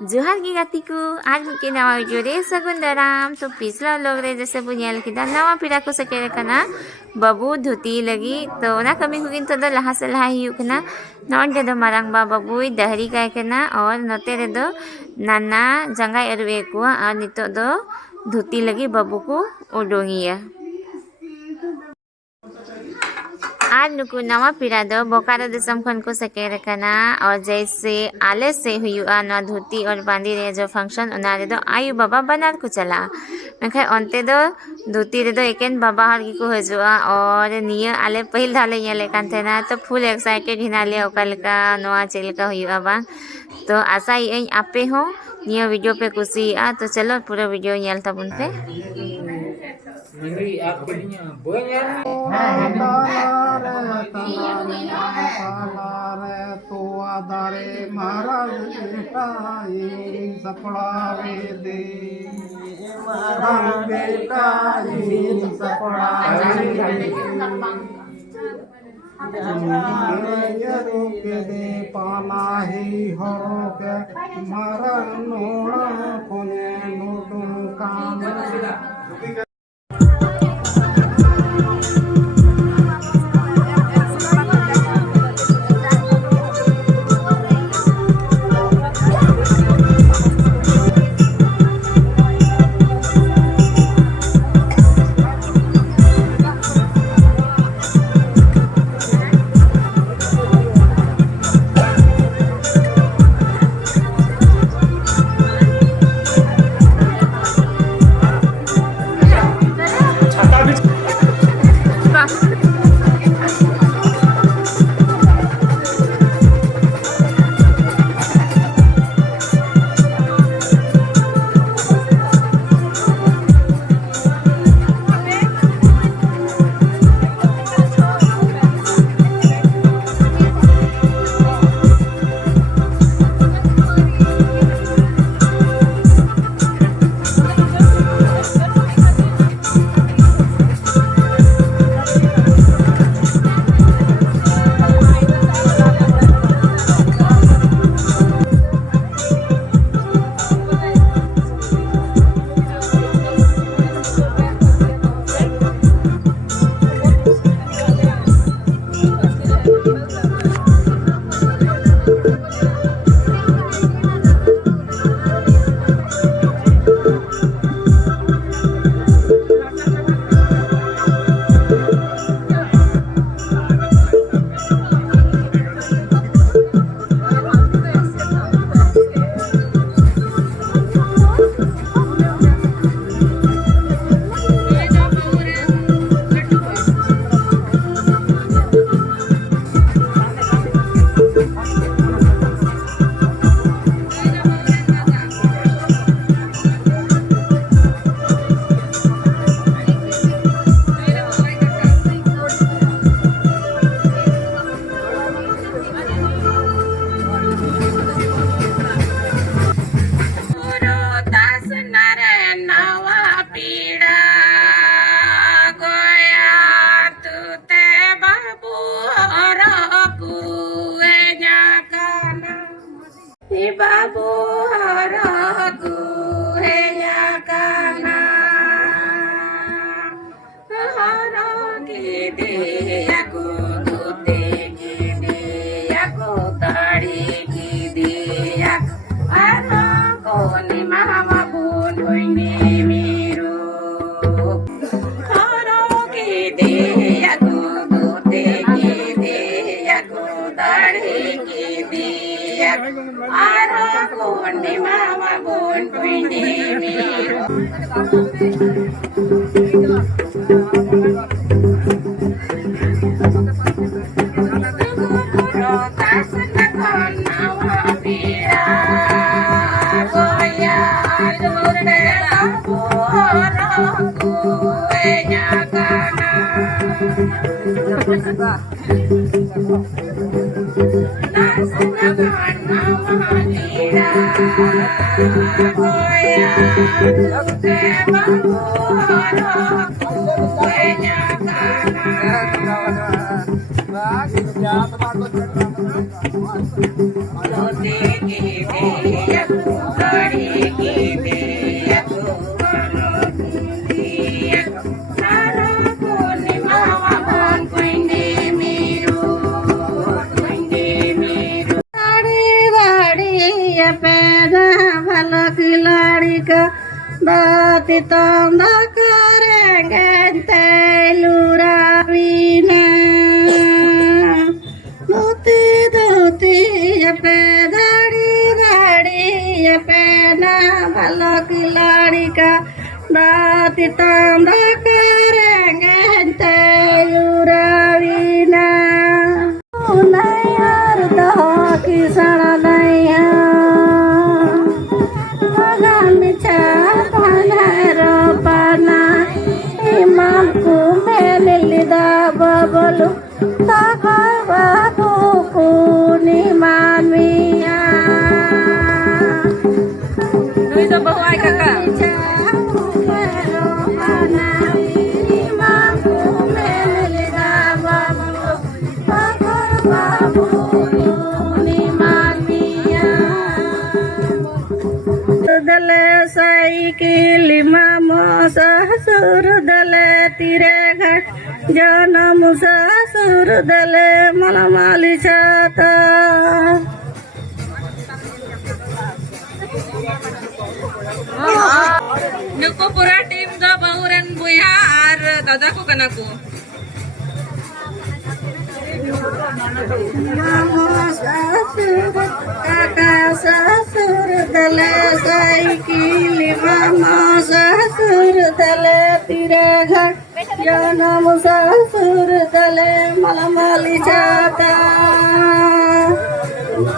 जोहार की गाती को आज के नवा वीडियो रे सगुन दाराम। तो पिछला लोग रे जैसे बुनियाल किदा नवा पीड़ा को सके कना बाबू धोती लगी तो ना कमी कुकिन तो लहा से लहा ही कना नॉन दो मारंग बाबू दहरी काय कना और नोते रे दो नाना जंगा एरवे को और नितो दो धोती लगी बाबू को उडोंगिया। आज नुकु नवा पीड़ा दो बोकारो दिसम खन को सकेर कना और जैसे आले से हुआ ना धोती और बांदी रे जो फंक्शन उना रे दो आयु बाबा बनार को चला मेखा अंते दो धोती रे दो एकेन बाबा हर की को हजुआ और निया आले पहिल धाले येले कान थेना तो फुल एक्साइटेड हिनाले ओकालका नवा चेलका हुआ बा। तो आशा ही आपे हो निया वीडियो पे खुशी आ तो चलो पूरा वीडियो येल तबुन पे पाला ही हो के मारा नोड़ा कोने नोटू काम बाबू हरकू है काना हर की दिया को दूते की दिया को ताड़ी की दिया हर को निमावा बुन होइने मेरो हर की दिया को दूते की दिया को ताड़ी की दिया Ni mama bon puini mi rotas na kon nawa pira goya durde aku enya kana Bati tanda karengen telurawina Duti duti ya pedari dadi ya pena balak larika Bati tanda karengen telurawina Unayar dah kisana naya Imamku melilida babalu takay babuku ni mamiya. Luisa bahuay kakak. Imamku melilida babalu takay babuku ni mamiya. Dale saikil imamo sahasur dale tire ghat janam sahasur dale malamali chata Nuko pura team do bahuran buya ar dada ko kanaku. Mamo sahasur kakak sahasur dale saikil imamo sahasur dale tire ghat janam sahasur dale malamali chata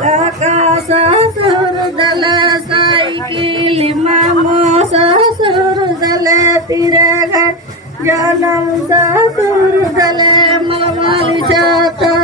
kakak sahasur dale saikil imamo sahasur dale tire ghat janam sahasur dale malamali chata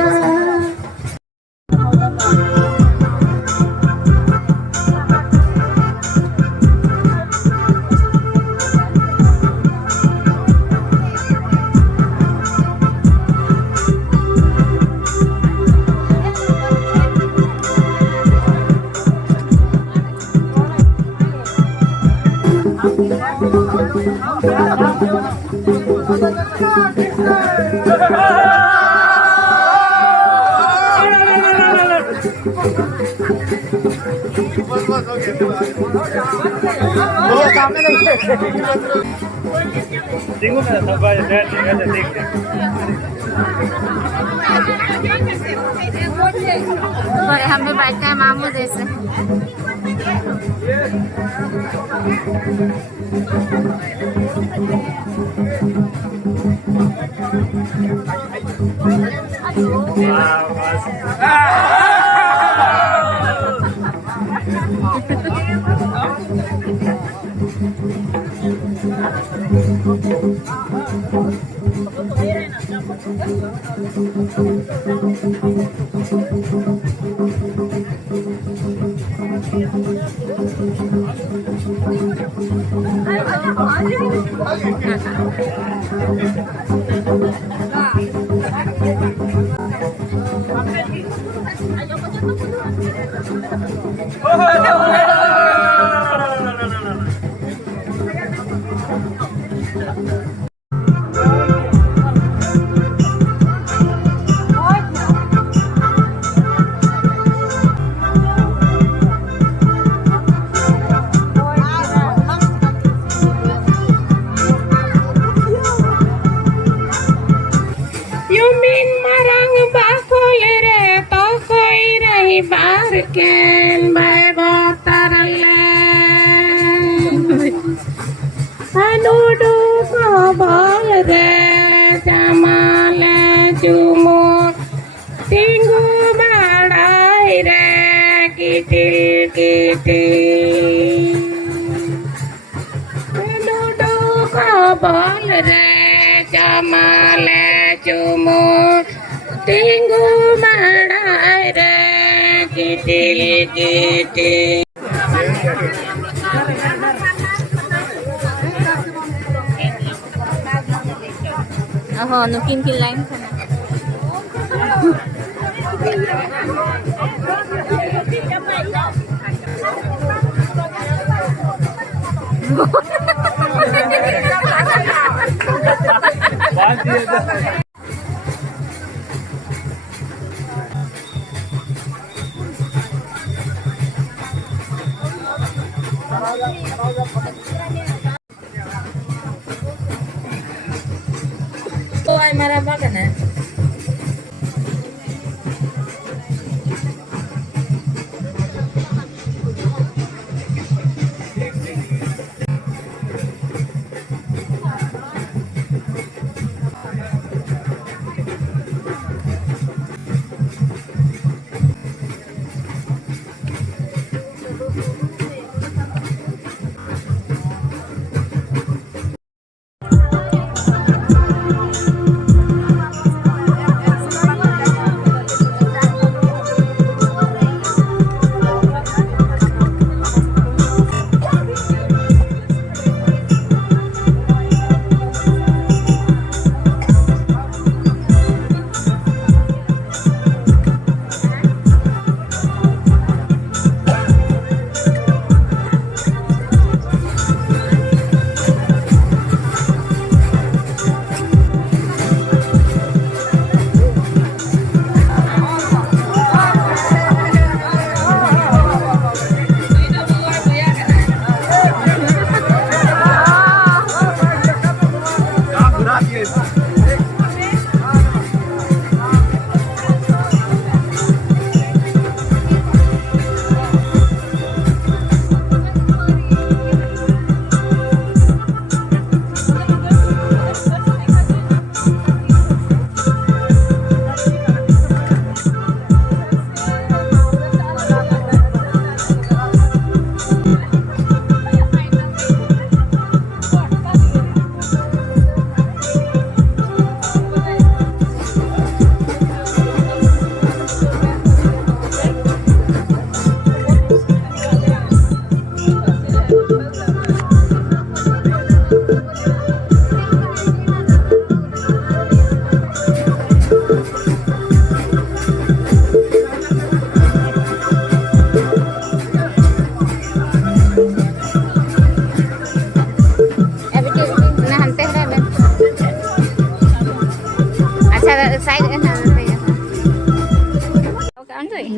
देखो ना सब बात है देख और हमें बैठते हैं मामू जैसे Yumin marang bakul re tokoi rahi barken bai botarale anudu ko bol re jamale jumo tinggu badai re kitil kitil anudu ko bol re jamale jumo tinggu badai re kitil kitil Oh, nukin kin lain sana. बात ये है तो ay maraba ka na.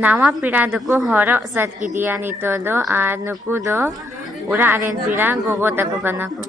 नावा पीड़ा दको हरो सत की दिया नितो दो आर नुकु दो उड़ा रेन पीड़ा गोगो तको कना को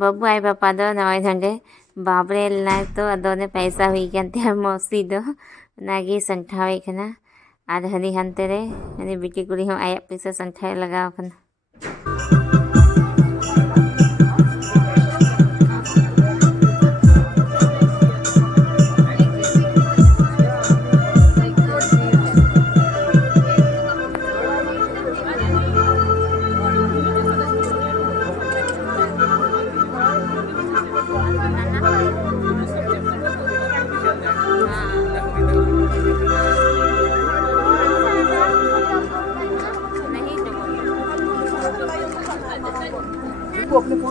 babu ay papa do naway thande babrel na to adone paisa hui kan tiar mosi do nagi santhawai kana ar hani hante re hani biki kuri hom ayak pisa santhai lagaw kana Babu